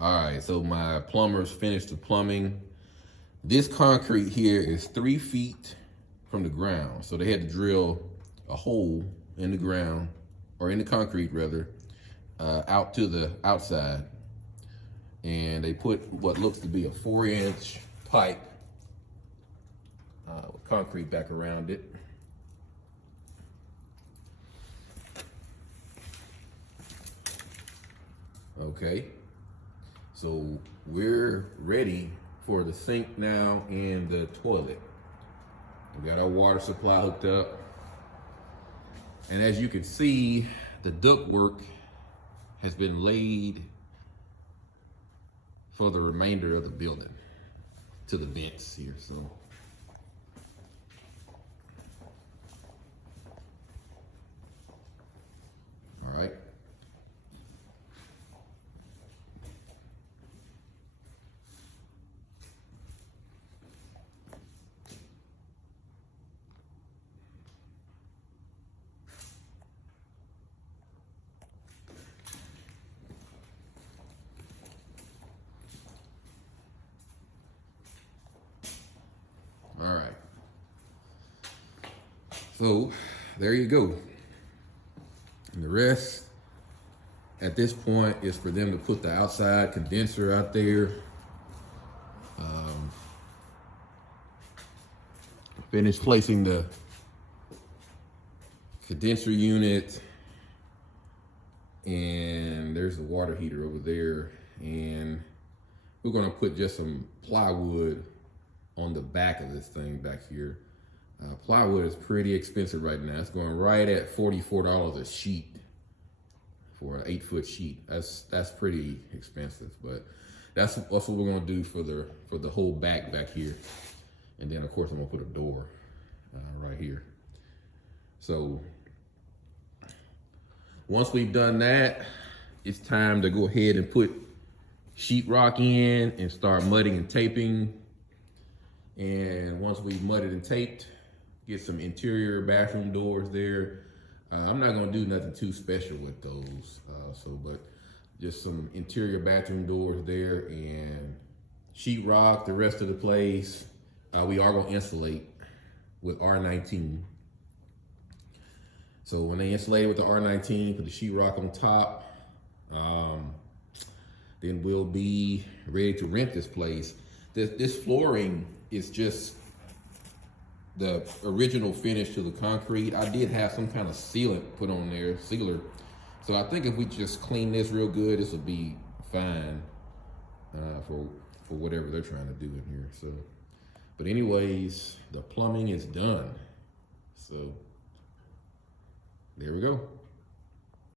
All right, so my plumbers finished the plumbing. This concrete here is 3 feet from the ground. So they had to drill a hole in the ground, or in the concrete rather, out to the outside. And they put what looks to be a 4-inch pipe with concrete back around it. Okay, so we're ready for the sink now and the toilet. We got our water supply hooked up. And as you can see, the ductwork has been laid for the remainder of the building to the vents here, so. All right. All right. So there you go. And the rest at this point is for them to put the outside condenser out there. Finish placing the condenser unit, and there's the water heater over there, and we're gonna put just some plywood on the back of this thing back here. Plywood is pretty expensive right now. It's going right at $44 a sheet for an 8-foot sheet. That's pretty expensive, but that's what we're gonna do for the whole back here. And then of course I'm gonna put a door right here. So once we've done that, it's time to go ahead and put sheetrock in and start mudding and taping. And once we've mudded and taped, get some interior bathroom doors there. I'm not gonna do nothing too special with those, but just some interior bathroom doors there and sheetrock the rest of the place. We are gonna insulate with R19. So when they insulate it with the R19, put the sheetrock on top, then we'll be ready to rent this place. This flooring is just the original finish to the concrete. I did have some kind of sealant put on there, sealer. So I think if we just clean this real good, this will be fine for whatever they're trying to do in here. So, but anyways, the plumbing is done. So there we go.